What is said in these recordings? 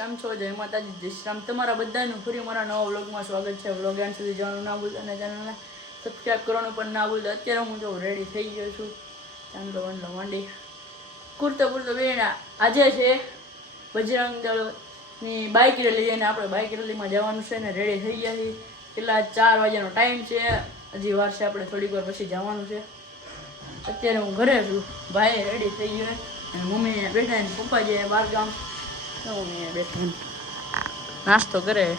કેમ છો, જય માતાજી, જય શ્રી રામ તમારા બધાનું ફરી મારા નવા વ્લોગમાં સ્વાગત છે. વ્લોગ એન્ડ સુધી જવાનું ના ભૂલતા અને ચેનલને સબસ્ક્રાઈબ કરવાનું પણ ના ભૂલતા અત્યારે હું જો રેડી થઈ ગયો છું. ચાંદલો વાંદલો માંડી કુર્તો પૂરતો બેના આજે છે બજરંગ દળની બાઇક રેલી જઈને આપણે બાઇક રેલીમાં જવાનું છે ને રેડી થઈ ગયા છીએ. કેટલા ચાર વાગ્યાનો ટાઈમ છે. હજી વાર છે, આપણે થોડીક વાર પછી જવાનું છે. અત્યારે હું ઘરે છું. ભાઈ રેડી થઈ ગયો અને મમ્મી બેઠા ને પપ્પા જે બહાર ગામ બેઠા ને નાસ્તો કરે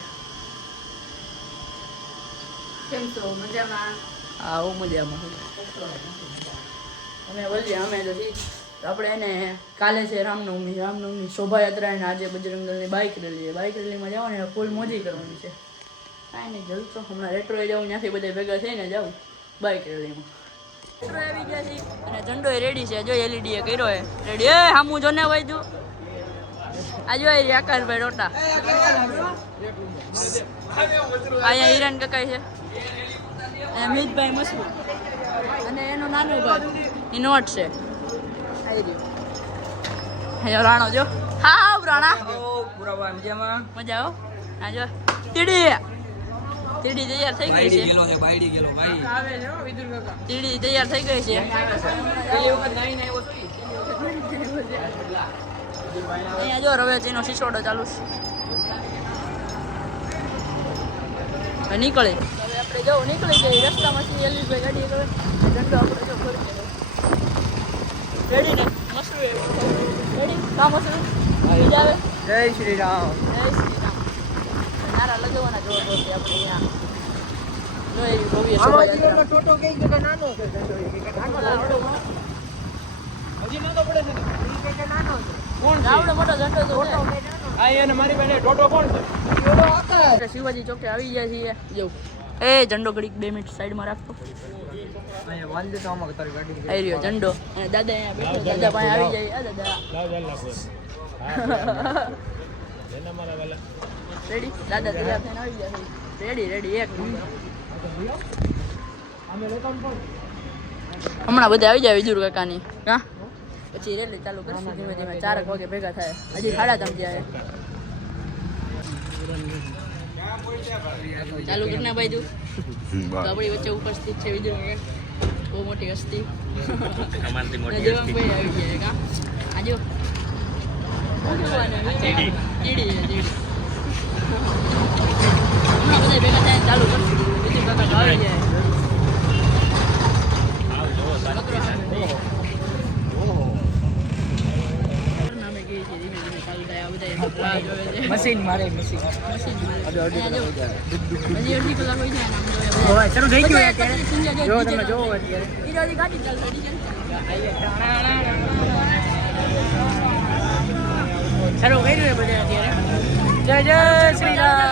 કેમ છો મજામાં હા હું મજામાં અમે બોલીએ અમે તો આપણે એને કાલે છે રામનવમી રામનવમી શોભાયાત્રા અને આજે બજરંગ દળની બાઇક રેલી છે બાઇક રેલીમાં જવાની ફૂલ મોજી કરવાની છે કાંઈ નહીં જલસો હમણાં રેટ્રોએ જવું ત્યાંથી બધા ભેગા થઈને જાઉં બાઇક રેલીમાં રેટ્રો આવી ગયા છે. અને ઝંડો રેડી છે જો એલઈડી એ કર્યો એ રેડી એ હામું જો ને ભાઈ તું આ જો એ રોટા. અહીંયા હિરણ કકાઈ છે. અમિતભાઈ મિતભાઈ મસરૂ અને એનો નાનો ભાઈ. એ નોટ છે. આવી અહીંયા રાણો જો. હા હા રાણા મજા આવો. હા જો. તીડી તીડી તૈયાર થઈ ગઈ છે. ગેલો છે બાયડી ગેલો ભાઈ તીડી તૈયાર થઈ ગઈ છે. પેલી વખત નાઈ નાઈ અહીંયા જો રવેચીનો શીશોડો ચાલુ છે. નીકળે. હવે આપણે જવું નીકળી ગઈ રસ્તામાંથી એલવીભાઈ ગાડી કરે ઝંડો આપણે જો ફરી રેડી ને? મસરું રેડી? કા મસરું? બીજા આવે? જય શ્રી રામ. જય શ્રી રામ. નારા લગાવવાના જોર જોરથી આપણે અહીંયા. જો એવી ભવ્ય શોભાયાત્રા. ટોટો કઈ કે નાનો છે? હજી નાનો પડે છે. કે નાનો છે. કોણ આવડો મોટો ઝંડો તો આ એને મારી બેને ટોટો કોણ છે? એનો આકાર આપણે શિવાજી ચોકે આવી ગયા છીએ. જો. એ ઝંડો ઘડીક બે મિનિટ સાઈડમાં રાખતો આવી રહ્યો ઝંડો. અને દાદા અહીંયા બેઠો દાદા પાસે આવી જાય. આ દાદા. રેડી દાદા તૈયાર થઈને આવી ગયા રેડી રેડી એક હમણાં બધા આવી જાય વિજુર કાકાની. હા? પછી રેલી ચાલુ કરશું ધીમે ધીમે ચારક વાગે ભેગા થાય. હજી સાડા ત્રણ જાય ચાલુ કરી ના બાજુ. તો આપણી વચ્ચે ઉપસ્થિત છે વિજય બહુ મોટી હસ્તી દેવાંગભાઈ આવી ગયા કા? આજો બધા ભેગા થાય ચાલુ કરશું. બીજું કાકા આવી જાય બકરો સામે. નામે કહીએ છીએ, ધીમે ધીમે ચાલુ થાય આ બધા રાહ જોવે છે મશીન મારે મશીન મશીન મારે. અડધો અડધી અહીંયા જો. કલાક હજી અડધી કલાક હોય છે આમ જોઈએ બધા. હવે શરૂ થઈ ગયું અત્યારે? જો તમે જોવો. અત્યારે. શરૂ કર્યું છે બધે અત્યારે જય જય શ્રી રામ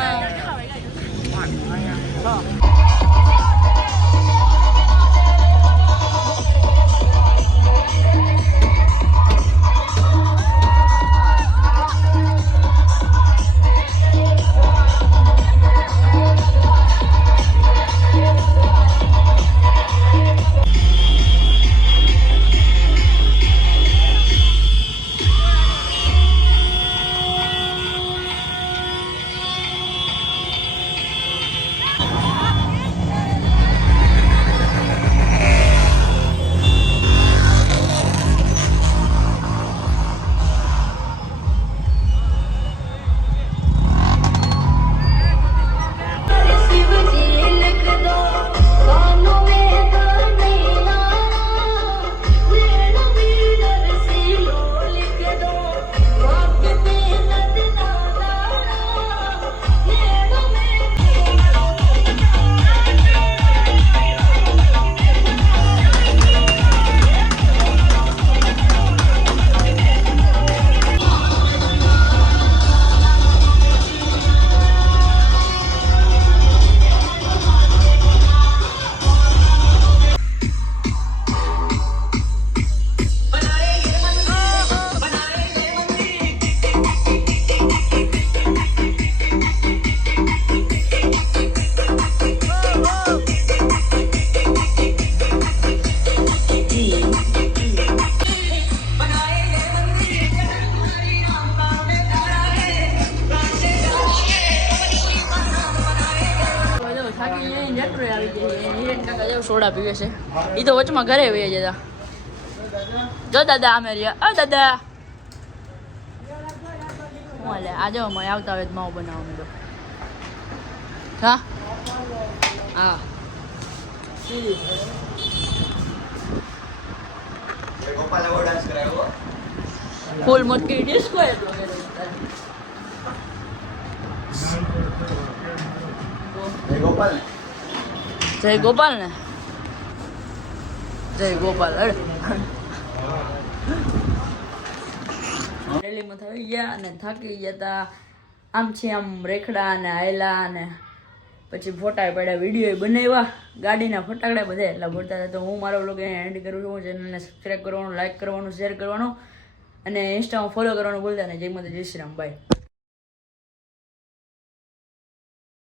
સોડા પીવે છે. એ તો વચમાં ઘરે વહી જતા જો દાદા, અમે રહ્યા. અ દાદા. હું હાલે? આજે અમે આવતા તો માવો બનાવો મેં તો હા? હા. ફૂલ મોટી ડિસ્કો એટલો કર્યો એ ગોપાલ જય ગોપાલ ને? જય ગોપાલ રેલીમાં થઈ ગયા અને થાકી ગયા તા. આમ છે, આમ રેખડા અને આયલા અને પછી ફોટા પડ્યા, વીડિયો બનાવ્યા. ગાડીના ફટાકડા બધા એટલા હતા. તો હું મારો બ્લોગ એન્ડ કરું છું. ચેનલને સબસ્ક્રાઈબ કરવાનું લાઈક કરવાનું શેર કરવાનું અને ઇન્સ્ટામાં ફોલો કરવાનું ભૂલતા નહીં જય માતા જય શ્રી રામ. બાય